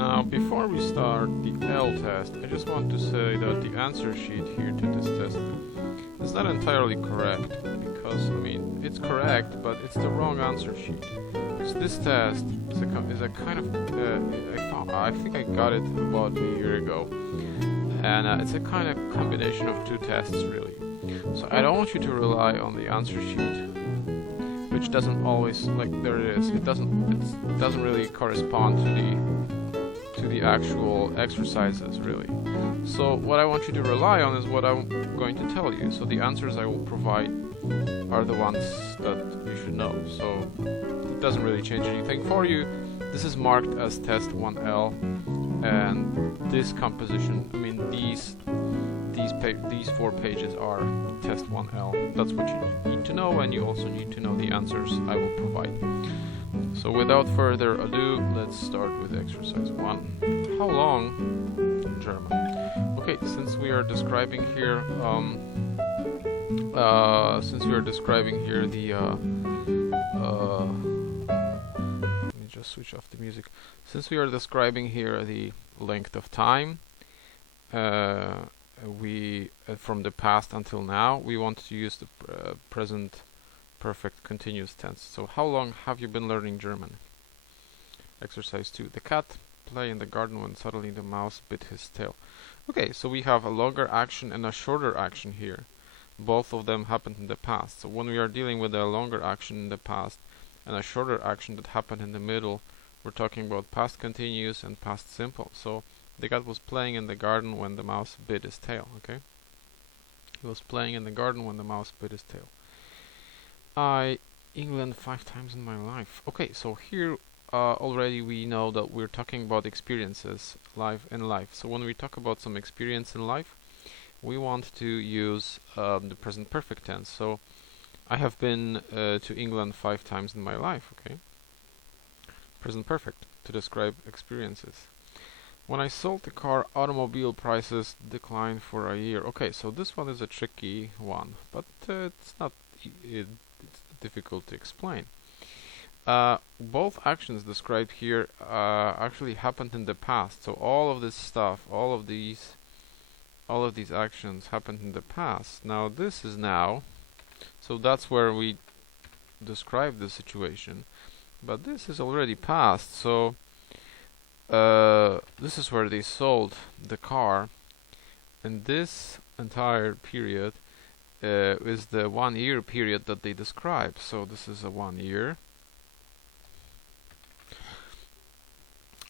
Now, before we start the L test, I just want to say that the answer sheet here to this test is not entirely correct, because, I mean, it's correct, but it's the wrong answer sheet. Because this test is a kind of, I think I got it about a year ago, and it's a kind of combination of two tests, really. So I don't want you to rely on the answer sheet, which doesn't always, like, there it is. It doesn't really correspond to the actual exercises, really. So what I want you to rely on is what I'm going to tell you. So the answers I will provide are the ones that you should know. So it doesn't really change anything for you. This is marked as test 1L, and this composition, I mean these 4 pages are test 1L. That's what you need to know, and you also need to know the answers I will provide. So without further ado, let's start with exercise 1. How long in German? Okay, since we are describing here let me just switch off the music. Since we are describing here the length of time, from the past until now, we want to use the present perfect continuous tense. So how long have you been learning German? Exercise 2. The cat play in the garden when suddenly the mouse bit his tail. Okay, so we have a longer action and a shorter action here. Both of them happened in the past. So when we are dealing with a longer action in the past and a shorter action that happened in the middle, we're talking about past continuous and past simple. So the cat was playing in the garden when the mouse bit his tail, okay? He was playing in the garden when the mouse bit his tail. England 5 times in my life. Okay, so here already we know that we're talking about experiences in life. So when we talk about some experience in life, we want to use the present perfect tense. So I have been to England 5 times in my life, okay? Present perfect to describe experiences. When I sold the car, automobile prices declined for a year. Okay, so this one is a tricky one, but it's not it's difficult to explain. Both actions described here actually happened in the past. So all of this stuff, all of these actions happened in the past. Now this is now, so that's where we describe the situation. But this is already past. So this is where they sold the car, and this entire period is the 1 year period that they describe. So this is a 1 year,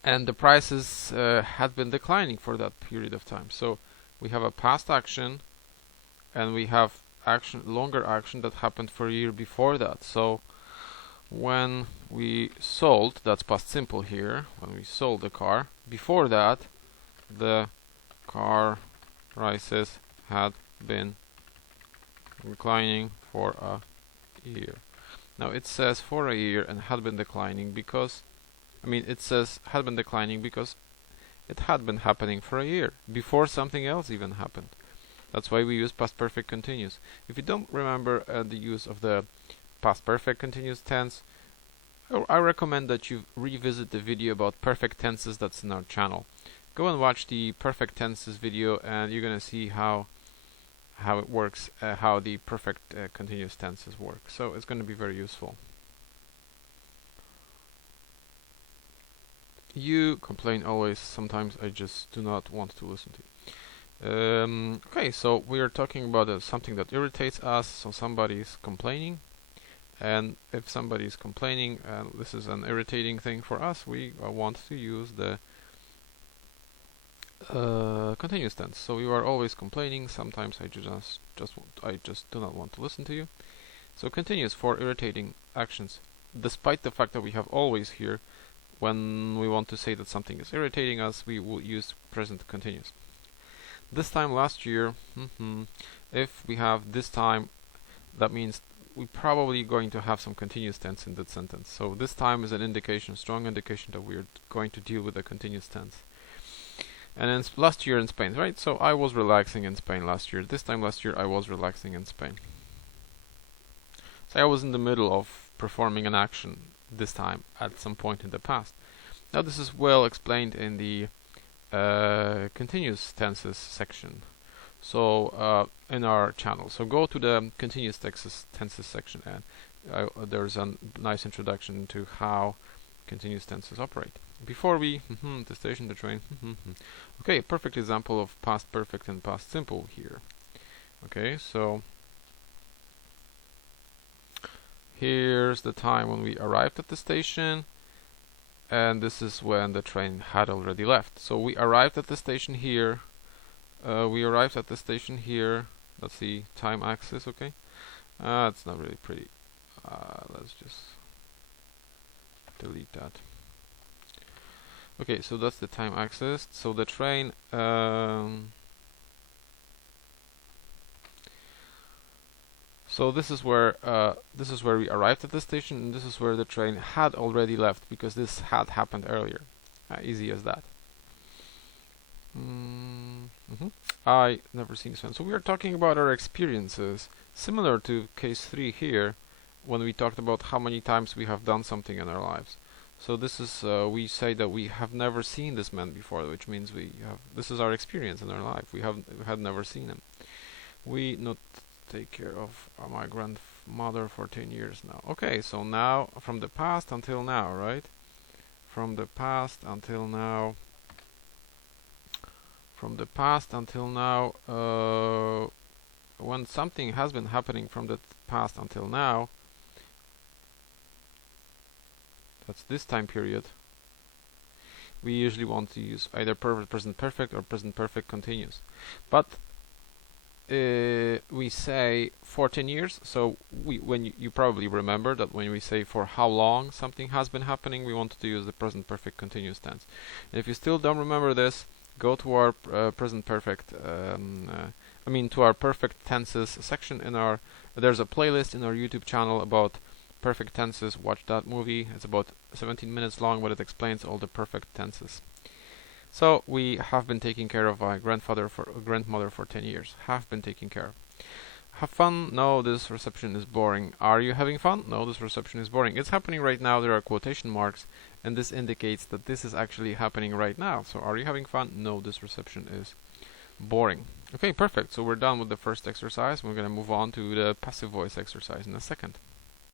and the prices had been declining for that period of time. So we have a past action, and we have longer action that happened for a year before that. So when we sold, that's past simple here, when we sold the car, before that the car prices had been declining for a year. Now it says for a year and had been declining because, it says had been declining because it had been happening for a year before something else even happened. That's why we use past perfect continuous. If you don't remember the use of the past perfect continuous tense, I recommend that you revisit the video about perfect tenses that's in our channel. Go and watch the perfect tenses video, and you're gonna see how it works, how the perfect continuous tenses work. So it's gonna be very useful. You complain always. Sometimes I just do not want to listen to you. Okay, so we are talking about something that irritates us. So somebody is complaining, and if somebody is complaining and this is an irritating thing for us, we want to use the continuous tense. So you are always complaining. Sometimes I just do not want to listen to you. So continuous for irritating actions, despite the fact that we have always here. When we want to say that something is irritating us, we will use present continuous. This time last year, if we have this time, that means we're probably going to have some continuous tense in that sentence. So this time is an indication, strong indication that we're going to deal with a continuous tense. And then last year in Spain, right? So I was relaxing in Spain last year. This time last year I was relaxing in Spain. So I was in the middle of performing an action this time at some point in the past. Now this is well explained in the continuous tenses section. So in our channel. So go to the continuous tenses section, and there's a nice introduction to how continuous tenses operate. Before we the station, the train. Okay, a perfect example of past perfect and past simple here. Okay, so here's the time when we arrived at the station, and this is when the train had already left. So we arrived at the station here. That's the time axis, okay? It's not really pretty. Let's just delete that. Okay, so that's the time axis. So the train so this is where we arrived at the station, and this is where the train had already left, because this had happened earlier. Easy as that. I never seen this one. So we are talking about our experiences, similar to case 3 here, when we talked about how many times we have done something in our lives. So this is we say that we have never seen this man before, which means this is our experience in our life. We had never seen him. We not take care of my grandmother for 10 years now. Okay, so now from the past until now, right? From the past until now. From the past until now, when something has been happening from the past until now, that's this time period, we usually want to use either present perfect or present perfect continuous. But we say for 10 years, so you probably remember that when we say for how long something has been happening, we want to use the present perfect continuous tense. And if you still don't remember this, go to our present perfect, to our perfect tenses section in our. There's a playlist in our YouTube channel about perfect tenses. Watch that movie. It's about 17 minutes long, but it explains all the perfect tenses. So we have been taking care of my grandmother for 10 years. Have been taking care. Have fun? No, this reception is boring. Are you having fun? No, this reception is boring. It's happening right now. There are quotation marks, and this indicates that this is actually happening right now. So are you having fun? No, this reception is boring. Okay, perfect. So we're done with the first exercise. We're going to move on to the passive voice exercise in a second.